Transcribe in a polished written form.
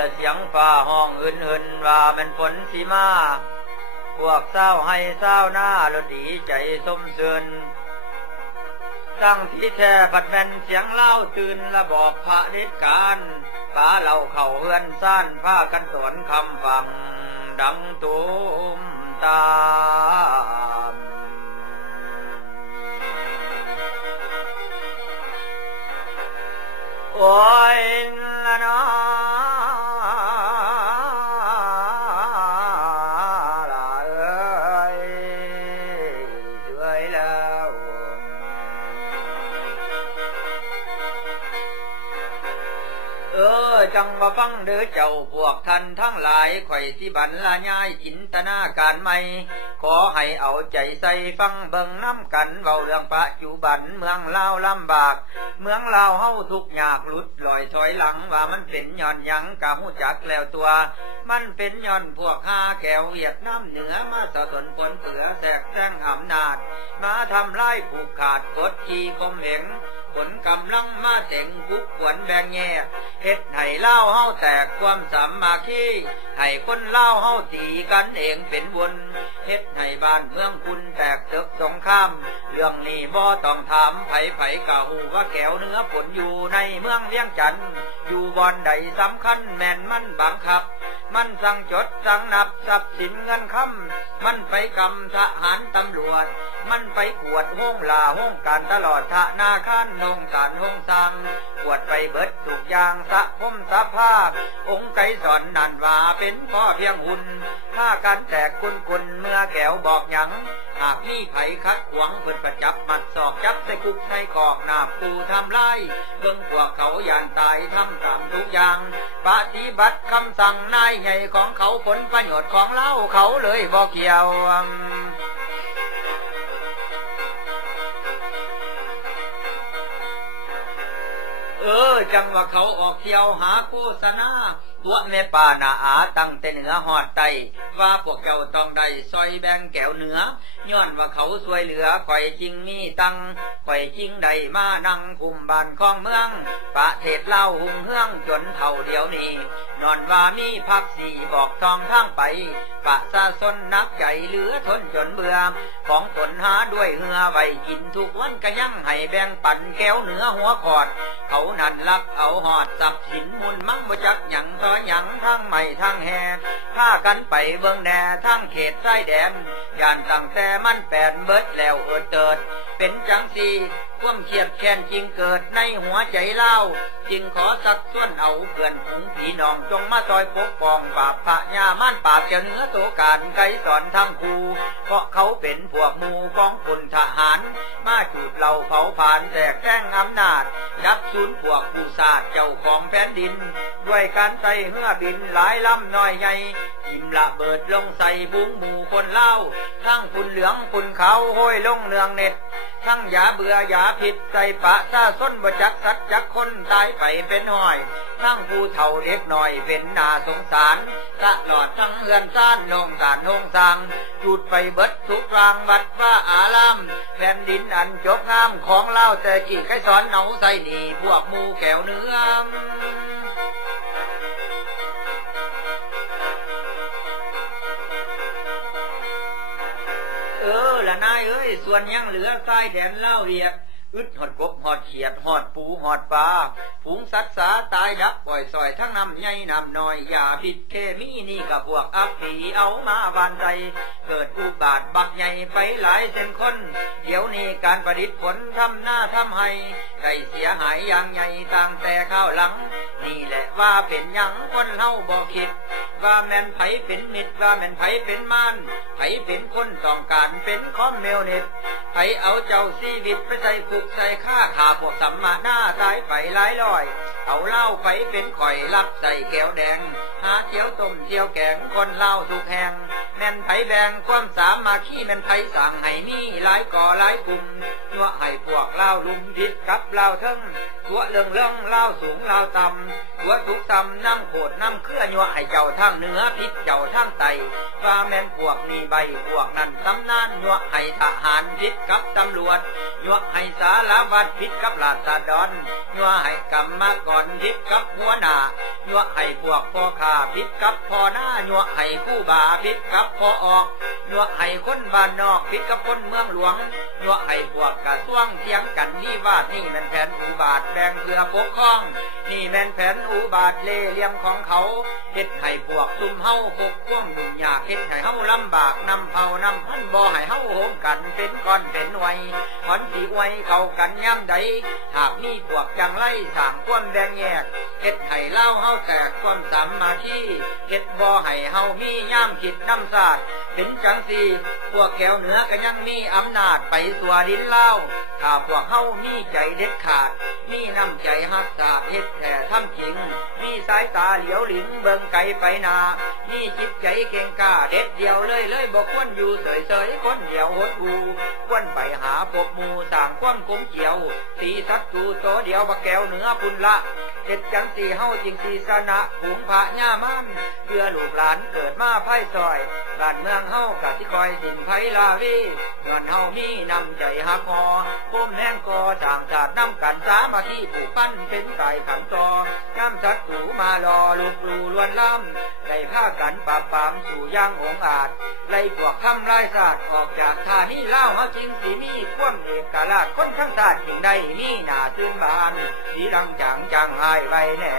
และเสียงฟ้าห้องอื่นๆว่าเป็นฝนสีมาพวกเศร้าให้เศร้าหน้าละดีใจสมเสือนตั้งที่แท้ผัดแผ่นเสียงเล่าตื่นและบอกพระเด็ดการป้าเล่าเข่าเฮือนซ่านผ้ากันสวนคำฟังดังตูมตามโอ้ยละน้อจังว่าฟังเด้อเจ้าพวกท่านทั้งหลายข่อยสิบันละย้ายจินตนาการใหม่ขอให้เอาใจใส่ฟังเบิ่งน้ำกันเว้าเรื่องปัจจุบันเมืองลาวลำบากเมืองลาวเฮาทุกข์ยากหลุดลอยถอยหลังว่ามันเป็นย้อนหยังกะฮู้จักแล้วตัวมันเป็นย้อนพวกหาแก้วเวียดนามเหนือมาสะสนผลเสือแทรกแซงอำนาจมาทำลายผูกขาดกดขี่ข่มเหงผลกำลังมาเต็งคุกขวนแบ่งแย่เฮ็ดให้เล่าเฮาแตกความสามัคคีให้คนเล่าเฮาตีกันเองเป็นวนเฮ็ดให้บ้านเมืองคุณแตกตึกสงครามเรื่องนี้บ่ต้องถามไผกะฮู้ว่าแก้วเนื้อผลอยู่ในเมืองเวียงจันทน์อยู่บ่อนใดสำคัญแม่นมันบังคับมันสั่งจดสั่งนับทรัพย์สินเงินคำมันไปกำทหารตำรวจมันไปกวดห้องลาห้องการตลอดธนาคารโรงการห้องสั่งกวดไปเบิดทุกอย่างสะพมสะผ้าองค์ไก่สอนนั่นว่าเป็นพ่อเพียงหุ่นถ้าการแตกคุณเมื่อแก้วบอกหยังหากมีไผคัดหวงเพิ่นประจับมัดศอกจับใส่คุกใส่กอกหนาปูทำลายเบิ่งพวกเขาย่านตายทำตามทุกอย่างปฏิบัติคำสั่งนายใหญ่ของเขาผลประโยชน์ของเล่าเขาเลยบ่เกี่ยวจังว่าเขาออกเที่ยวหาโฆษณาตัวแม่ป่าหนาอาตั้งแต่เหนือหอดไตว่าพวกเจ้าต้องได้ซอยแบ่งแก้วเหนือย้อนว่าเขาช่วยเหลือข่อยจริงมีตังข่อยจริงได้มานั่งคุมบ้านของเมืองประเทศเล่าหุ่งเฮืองจนเท่าเดียวนี้นอนว่ามีพักสี่บอกทองทางไปประชาชนนักใหญ่เหลือทนจนเบื่อของตนหาด้วยเหือไว้กินทุกวันก็ยังให้แบ่งปันแก้วเหนือหัวขอดเขานั่นลักเอาหอดทรัพย์สินมูลมั่งบ่จักหยังเพราะหยังทั้งใหม่ทั้งแห่พากันไปเบิ่งแน่ทั้งเขตชายแดนย่านตั้งแต่มันแปดเบิดแล้วเติดเป็นจังสีความเครียดแค้นจริงเกิดในหัวใจเล่าจึงขอสักส่วนเอาเพื่อนฝูงพี่น้องจงมาซอยปกป้องบาปพระยามันปราบเจ้าเนื้อโตการไกสอนทั้งคู่เพราะเขาเป็นพวกหมู่ของพลทหารมาจูดเหล่าเผาผลาญแจกแจ้งอำนาจจับสูญพวกผู้ศาสตร์เจ้าของแผ่นดินด้วยการใส่เหือบินหลายลำน้อยใหญ่ทิ่มระเบิดลงใส่บุ้งหมู่คนเล่าทั้งฝุ่นเหลืองฝุ่นขาวห้อยลงเนืองเน็ตทั้งยาเบื่อยาผิดใส่ปะซาส้นบจักสัตว์จักคนตายไปเป็นห้อยทั้งผู้เฒ่าเด็กหน่อยเป็นน่าสงสารตลอดทั้งเฮือนซ่านโรงสารโรงสังจุดไปเบิดทุกรางวัดพระอารามแผ่นดินอันจบงามของเล่าแต่กี่ใครสอนเอาใส่ดีพวกหมู่แก้วเนื้อละนายเอ้ยส่วนยังเหลือใต้แดนเล่าเรียกอึดหอดกบหอดเขียดหอดปูหอดปลาฝูงสัตว์สาตายดับปล่อยซอยทั้งน้ำใหญ่น้ำน้อยอย่าผิดเคมีนี่กับพวกอัปปีเอามาบานใจเกิดอุบาทบักใหญ่ไปหลายเส้นคนเดี๋ยวนี้การประดิษฐ์ผลทำหน้าทำให้ได้เสียหายอย่างใหญ่ต่างแต่ข้าวหลังนี่แหละว่าเป็นยังคนเฮาบ่คิดว่าแม่นไผเป็นมิตรว่าแม่นไผเป็นมารไผเป็นคนต้องการเป็นคอมมิวนิสต์ไผเอาเจ้าชีวิตไปใส่คุกใส่ฆ่าขาพวกสัมมาหน้าตายไปหลายร้อยเอาเหล้าไผเป็นข่อยรับใส่แก้วแดงหาเจียวต้มเจียวแกงคนเหล้าทุกแห่งแม่นไผแบ่งความสามัคคีแม่นไผสั่งให้มีหลายก่อหลายกลุ่มโย ยั่วให้พวกเล่าลุมพิษกับเล่าเทิงตัวเรื่องเล่าสูงเล่าต่ำตัวทุกต่ำน้ำโขดน้ำเครื่อยั่วให้เจ้าทางเหนือพิษเจ้าทางใต้ว่าแม่นพวกมีใบพวกนั้นตำนานยั่วให้ทหารพิษกับตำรวจยั่วให้สารวัตรพิษกับราษฎรยั่วให้กรรมกรพิษกับหัวหน้ายั่วให้พวกพ่อข้าพิษกับพ่อหน้ายั่วให้ผู้บาพิษกับพ่อออกยั่วให้คนบ้านนอกพิษกับคนเมืองหลวงยั่วให้พวกกระทรวงเทียงกันนี่ว่านี่แม่นแผนอุบาทแบ่งเพื่อปกครองนี่แม่นแผนอุบาทเล่ห์เหลี่ยมของเขาเฮ็ดให้พวกซุ่มเฮาปกป้องดุจยากเฮ็ดให้เฮาลำบากนำเผานำพันบ่ให้เฮาโหมกันเป็นก้อนเป็นไว้มันสิไว้เข้ากันยามใดหากมีพวกจังไรสร้างความแบ่งแยกเฮ็ดให้เล่าเฮาแตกความสามัคคีเฮ็ดบ่ให้เฮามียามคิดน้ำซาดเป็นจังซี่พวกแก้วเหนือก็ยังมีอำนาจไปตัวดินลาวถ้าพวกเฮามีใจเด็ดขาดมีน้ำใจฮักษาเฮ็ดแท้ทำจริงมีสายตาเหลียวหลิงเบิ่งไกลไปหน้ามีจิตใจเก่งกล้าเด็ดเดียวเลยบ่ควรอยู่เฉยๆคนเดียวหดหูควรไปหาพบหมู่ต่างความกลมเกี่ยวสีศัตรูโตเดียวบ่แก้วเหนือพุ่นละเฮ็ดจังสิเฮาจึงสิชนะภูมิพระญามันเพื่อลูกหลานเกิดมาไผซอยบ้านเมืองเฮาก็สิคอยสิ้นไผลาวีเงินเฮามีน้ำใจฮักฮอก้มแห้งก่อสร้างชาตินำกันสามัคคีผูกพันเป็นสายขันต่อน้ำศัตรูมารอลุกลู่ลวนล้ำได้พากันปราบปรามสู่อย่างองอาจไล่พวกทำลายศาสตร์ออกจากท่านี้เล่าเฮาจริงสิมีความเอกราชคนทั้งชาติจึงได้มีหน้าตื่นบานสีดังจังหายไว้แน่